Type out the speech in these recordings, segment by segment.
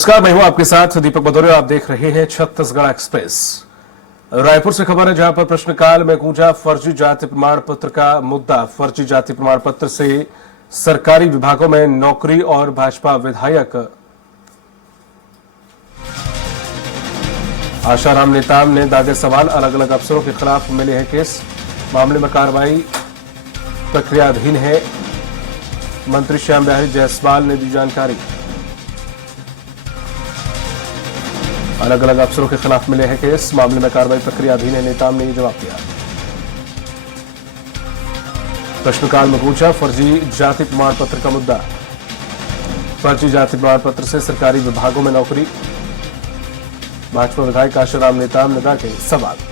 नमस्कार, मैं हूं आपके साथ दीपक भदौरिया। आप देख रहे हैं छत्तीसगढ़ एक्सप्रेस। रायपुर से खबर है जहां पर प्रश्नकाल में गूंजा फर्जी जाति प्रमाण पत्र का मुद्दा। फर्जी जाति प्रमाण पत्र से सरकारी विभागों में नौकरी और भाजपा विधायक आशाराम नेताम ने दागे सवाल। अलग अलग अफसरों के खिलाफ मिले हैं केस। मामले में कार्रवाई प्रक्रियाधीन है। मंत्री श्याम बिहारी जायसवाल ने दी जानकारी। अलग अलग अफसरों के खिलाफ मिले हैं केस। मामले में कार्रवाई प्रक्रियाधीन है। नेताम ने ये जवाब दिया। प्रश्नकाल में गूंजा फर्जी जाति प्रमाण पत्र का मुद्दा। फर्जी जाति प्रमाण पत्र से सरकारी विभागों में नौकरी, भाजपा विधायक आशाराम नेताम ने दागे सवाल।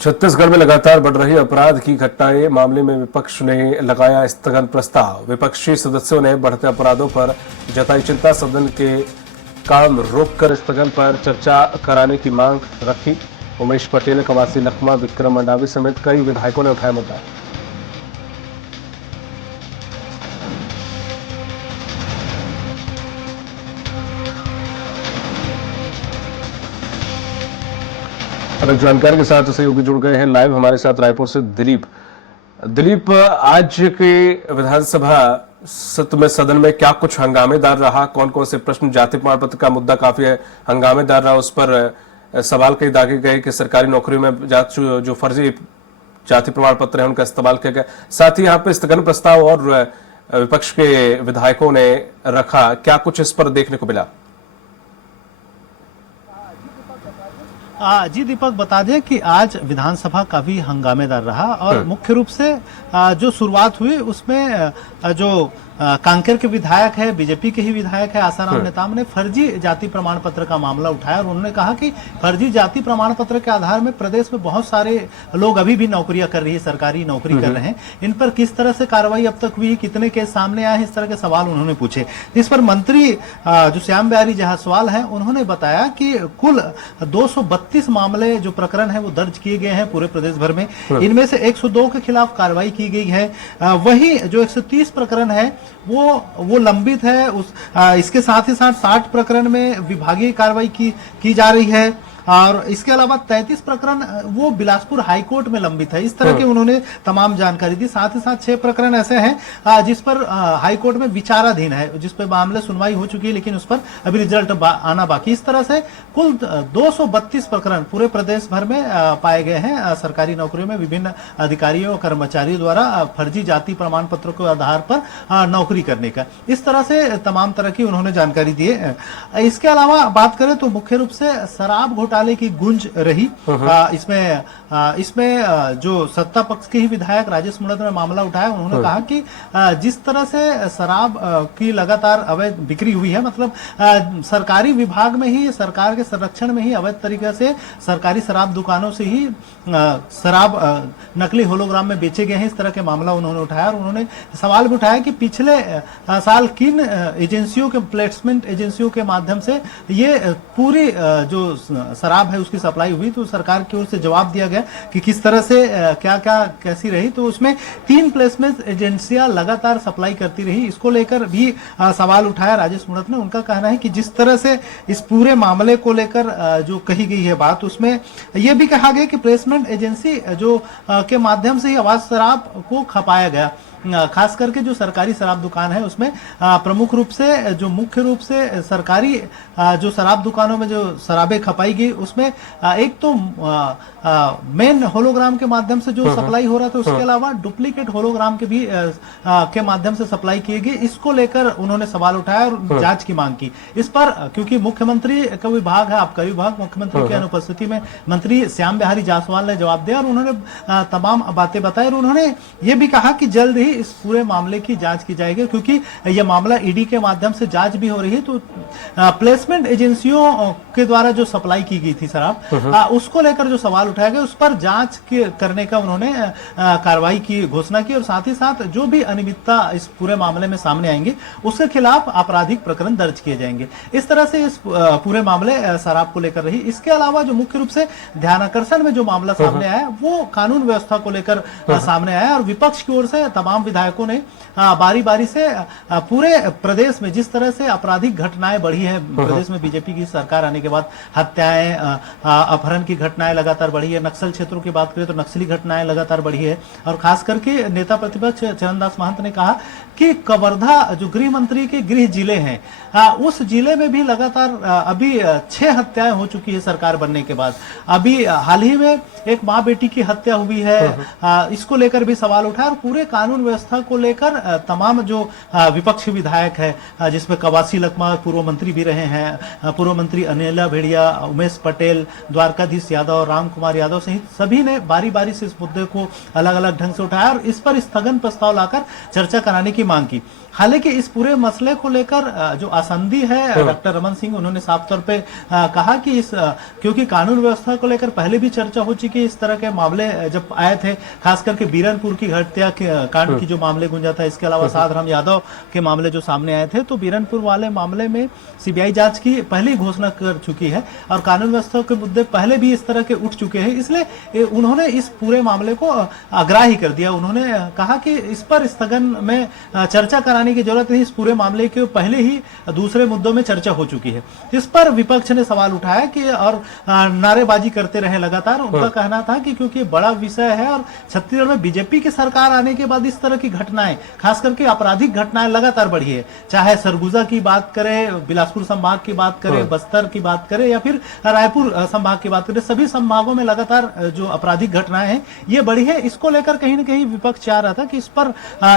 छत्तीसगढ़ में लगातार बढ़ रही अपराध की घटनाएं। मामले में विपक्ष ने लगाया स्थगन प्रस्ताव। विपक्षी सदस्यों ने बढ़ते अपराधों पर जताई चिंता। सदन के काम रोककर स्थगन पर चर्चा कराने की मांग रखी। उमेश पटेल, कवासी लखमा, विक्रम मंडावी समेत कई विधायकों ने उठाया मुद्दा। अलग जानकारी के साथ सहयोगी जुड़ गए हैं लाइव हमारे साथ रायपुर से दिलीप, आज के विधानसभा सत्र में सदन में क्या कुछ हंगामेदार रहा? कौन कौन से प्रश्न? जाति प्रमाण पत्र का मुद्दा काफी हंगामेदार रहा। उस पर सवाल कई दागे गए कि सरकारी नौकरियों में जो फर्जी जाति प्रमाण पत्र है उनका इस्तेमाल किया गया। साथ ही यहाँ पे स्थगन प्रस्ताव और विपक्ष के विधायकों ने रखा। क्या कुछ इस पर देखने को मिला? जी दीपक, बता दें कि आज विधानसभा काफी हंगामेदार रहा और मुख्य रूप से जो शुरुआत हुई उसमें जो कांकेर के विधायक है, बीजेपी के ही विधायक है आशाराम नेताम ने फर्जी जाति प्रमाण पत्र का मामला उठाया और उन्होंने कहा कि फर्जी जाति प्रमाण पत्र के आधार में प्रदेश में बहुत सारे लोग अभी भी नौकरियां कर रही है, सरकारी नौकरी कर रहे हैं। इन पर किस तरह से कार्रवाई अब तक हुई, कितने केस सामने आए हैं, इस तरह के सवाल उन्होंने पूछे। इस पर मंत्री जो श्याम बिहारी जायसवाल है उन्होंने बताया कि कुल 232 मामले जो प्रकरण है वो दर्ज किए गए हैं पूरे प्रदेश भर में। इनमें से 102 के खिलाफ कार्रवाई की गई है। वही जो 130 प्रकरण है वो लंबित है। इसके साथ ही साथ 60 प्रकरण में विभागीय कार्रवाई की जा रही है और इसके अलावा 33 प्रकरण वो बिलासपुर हाईकोर्ट में लंबित है। इस तरह के उन्होंने तमाम जानकारी दी। साथ ही साथ 6 प्रकरण ऐसे हैं जिस पर हाईकोर्ट में विचाराधीन है, जिस पर मामले सुनवाई हो चुकी है लेकिन उस पर अभी रिजल्ट आना बाकी। इस तरह से कुल 232 प्रकरण पूरे प्रदेश भर में पाए गए हैं सरकारी नौकरियों में विभिन्न अधिकारियों और कर्मचारियों द्वारा फर्जी जाति प्रमाण पत्रों के आधार पर नौकरी करने का। इस तरह से तमाम तरह की उन्होंने जानकारी दी है। इसके अलावा बात करें तो मुख्य रूप से शराब घोटाले की गूंज रही। इसमें जो सत्ता पक्ष के ही विधायक राजेश मुणत ने मामला उठाया। उन्होंने कहा कि जिस तरह से शराब की लगातार अवैध बिक्री हुई है, मतलब सरकारी विभाग में ही, सरकार के संरक्षण में ही अवैध तरीके से सरकारी शराब दुकानों से ही शराब नकली होलोग्राम में बेचे गए हैं। इस तरह के मामला उन्होंने उठाया और उन्होंने सवाल भी उठाया कि पिछले साल किन एजेंसियों के, प्लेसमेंट एजेंसियों के माध्यम से ये पूरी जो शराब है उसकी सप्लाई हुई। तो सरकार की ओर से जवाब दिया गया कि किस तरह से क्या क्या कैसी रही। तो उसमें 3 प्लेसमेंट एजेंसियां लगातार सप्लाई करती रही। इसको लेकर भी सवाल उठाया राजेश मुणत ने। उनका कहना है कि जिस तरह से इस पूरे मामले को लेकर जो कही गई है बात, उसमें यह भी कहा गया कि प्लेसमेंट एजेंसी जो के माध्यम से ही अवैध शराब को खपाया गया। खास करके जो सरकारी शराब दुकान है उसमें प्रमुख रूप से जो मुख्य रूप से सरकारी जो शराब दुकानों में जो शराबें खपाई गई उसमें एक तो मेन होलोग्राम के माध्यम से जो सप्लाई हो रहा था, उसके अलावा डुप्लीकेट होलोग्राम के भी के माध्यम से सप्लाई किए गए। इसको लेकर उन्होंने सवाल उठाया और जांच की मांग की। इस पर क्योंकि मुख्यमंत्री का विभाग है, आपका विभाग, मुख्यमंत्री की अनुपस्थिति में मंत्री श्याम बिहारी जायसवाल ने जवाब दिया और उन्होंने तमाम बातें बताई और उन्होंने ये भी कहा कि जल्द ही इस पूरे मामले की जांच की जाएगी क्योंकि यह मामला ईडी के माध्यम से जांच भी हो रही है। तो प्लेसमेंट एजेंसियों के द्वारा जो सप्लाई की गई थी शराब, उसको लेकर जो सवाल उठाए गए उस पर जांच करने का उन्होंने कार्रवाई की घोषणा की और साथ ही साथ जो भी अनियमितता इस पूरे मामले में सामने आएंगी उसके खिलाफ आपराधिक प्रकरण दर्ज किए जाएंगे। इस तरह से इस पूरे मामले शराब को लेकर रही। इसके अलावा जो मुख्य रूप से ध्यानाकर्षण में जो मामला सामने आया वो कानून व्यवस्था को लेकर सामने आया और विपक्ष की ओर से तमाम विधायकों ने बारी बारी से पूरे प्रदेश में जिस तरह से आपराधिक घटनाएं बढ़ी है, प्रदेश में बीजेपी की सरकार आने के बाद हत्याएं, अपहरण की घटनाएं लगातार बढ़ी है, नक्सल क्षेत्रों की बात करें तो नक्सली घटनाएं लगातार बढ़ी है और खास करके नेता प्रतिपक्ष चरणदास महंत ने कहा कि कवर्धा जो गृह मंत्री के गृह जिले हैं उस जिले में भी लगातार अभी 6 हत्याएं हो चुकी है सरकार बनने के बाद। अभी हाल ही में एक माँ बेटी की हत्या हुई है, इसको लेकर भी सवाल उठा और पूरे कानून व्यवस्था को लेकर तमाम जो विपक्षी विधायक है जिसमें कवासी लखमा पूर्व मंत्री भी रहे हैं, पूर्व मंत्री अनिला भेड़िया, उमेश पटेल, द्वारकाधीश यादव, राम कुमार यादव सहित सभी ने बारी बारी से इस मुद्दे को अलग अलग ढंग से उठाया और इस पर स्थगन प्रस्ताव लाकर चर्चा कराने की मांग की। हालांकि इस पूरे मसले को लेकर जो आसंदी है डॉक्टर रमन सिंह, उन्होंने साफ तौर पे कहा कि इस क्योंकि कानून व्यवस्था को लेकर पहले भी चर्चा हो चुकी है, इस तरह के मामले जब आए थे, खास करके बीरनपुर की हत्या कांड की जो मामले गुंजा था, इसके अलावा साधराम यादव के मामले जो सामने आए थे, तो बीरनपुर वाले मामले में सीबीआई जांच की पहले घोषणा कर चुकी है और कानून व्यवस्था के मुद्दे पहले भी इस तरह के उठ चुके हैं, इसलिए उन्होंने इस पूरे मामले को अग्राह्य कर दिया। उन्होंने कहा कि इस पर स्थगन में चर्चा कराने की जरूरत नहीं, इस पूरे मामले के पहले ही दूसरे मुद्दों में चर्चा हो चुकी है। इस पर विपक्ष ने सवाल उठाया कि और नारेबाजी करते रहे लगातार। उनका कहना था कि क्योंकि बड़ा विषय है और छत्तीसगढ़ में बीजेपी की सरकार आने के बाद इस तरह की घटनाएं, खास करके आपराधिक घटनाएं लगातार बढ़ी है, चाहे सरगुजा की बात करें, बिलासपुर संभाग की बात करें, बस्तर की बात करें या फिर रायपुर संभाग की बात करें, सभी संभागों में लगातार जो आपराधिक घटनाएं हैं ये बढ़ी है। इसको लेकर कहीं न कहीं विपक्ष चाह रहा था कि इस पर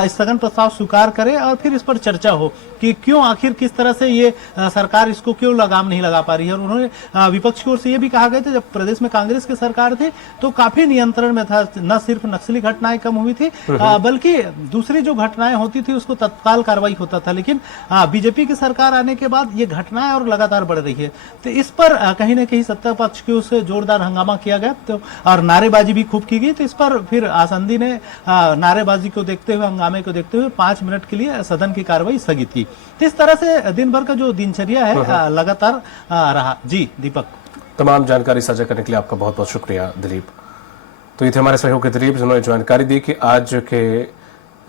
स्थगन प्रस्ताव स्वीकार करे और फिर इस पर चर्चा हो कि क्यों आखिर किस तरह से ये सरकार इसको क्यों लगाम नहीं लगा पा रही है। और उन्होंने विपक्ष की ओर से ये भी कहा गया था जब प्रदेश में कांग्रेस की सरकार थी तो काफी नियंत्रण में था, न सिर्फ नक्सली घटनाएं कम हुई थी बल्कि दूसरी जो घटनाएं होती थी उसको तत्काल कार्रवाई होता था, लेकिन बीजेपी की सरकार आने के बाद ये घटनाएं और लगातार बढ़ रही है। तो इस पर कहीं ना कहीं सत्ता पक्ष की ओर से जोरदार हंगामा किया गया तो और नारेबाजी भी खूब की गई। तो इस पर फिर आसंदी ने नारेबाजी को देखते हुए, हंगामे को देखते हुए 5 मिनट के लिए सदन की कार्रवाई स्थगित की। तो इस तरह से दिन भर का जो दिनचर्या है लगातार रहा। जी दीपक, तमाम जानकारी साझा करने के लिए आपका बहुत बहुत शुक्रिया दिलीप। तो ये थे हमारे सहयोगी दिलीप जिन्होंने जानकारी दी कि आज के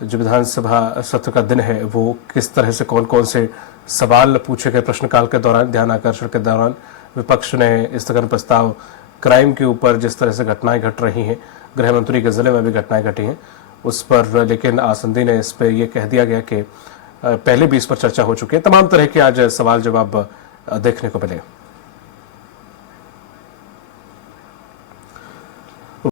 जो विधानसभा सत्र का दिन है वो किस तरह से कौन कौन से सवाल पूछे गए प्रश्नकाल के दौरान, ध्यान आकर्षण के दौरान विपक्ष ने स्थगन प्रस्ताव, क्राइम के ऊपर जिस तरह से घटनाएं घट रही हैं, गृह मंत्री के जिले में भी घटनाएं घटी हैं उस पर, लेकिन आसंदी ने इस पर यह कह दिया गया कि पहले भी इस पर चर्चा हो चुकी है। तमाम तरह के आज सवाल जवाब देखने को मिले।